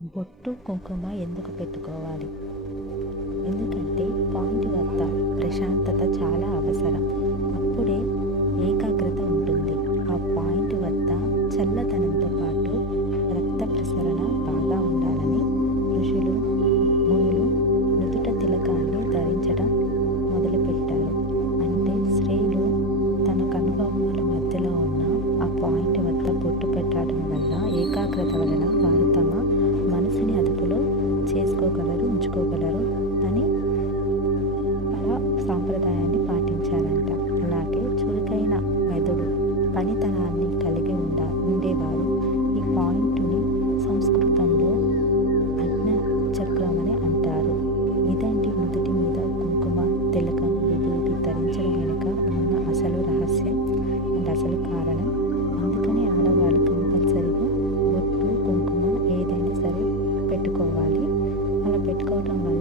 బొట్టు కుంకుమ ఎందుకు పెట్టుకోవాలి? ఎందుకంటే పాయింట్ వద్ద ప్రశాంతత చాలా అవసరం. అప్పుడే ఏకాగ్రత ఉంటుంది. ఆ పాయింట్ వద్ద చల్లదనంతో పాటు రక్త ప్రసరణ బాగా ఉండాలని ఋషులు, మునులు నుదుట తిలకాన్ని ధరించడం మొదలుపెట్టారు. అంటే స్త్రీలు తన కనుబొమ్మల మధ్యలో ఉన్న ఆ పాయింట్ వద్ద బొట్టు పెట్టడం వల్ల ఏకాగ్రత వలన వారు తమ మనసుని అదుపులో చేసుకోగలరు, ఉంచుకోగలరు అని అలా సాంప్రదాయాన్ని పాటించారంట. అలాగే చురుకైన మెదడు, పనితనాన్ని కలిగి ఉండేవారు ఈ పాయింట్ని సంస్కృతంలో అజ్ఞ చక్రం అని అంటారు. ఇదండి నుదుటి మీద కుంకుమ, తిలకం, విభూతి ధరించడం వెనుక ఉన్న అసలు రహస్యం అండ్ అసలు కారణం. అందుకని ఆడవాళ్ళు కంపల్సరీగా బొట్టు, కుంకుమ ఏదైనా సరే పెట్టుకోవాలి. అలా పెట్టుకోవటం వల్ల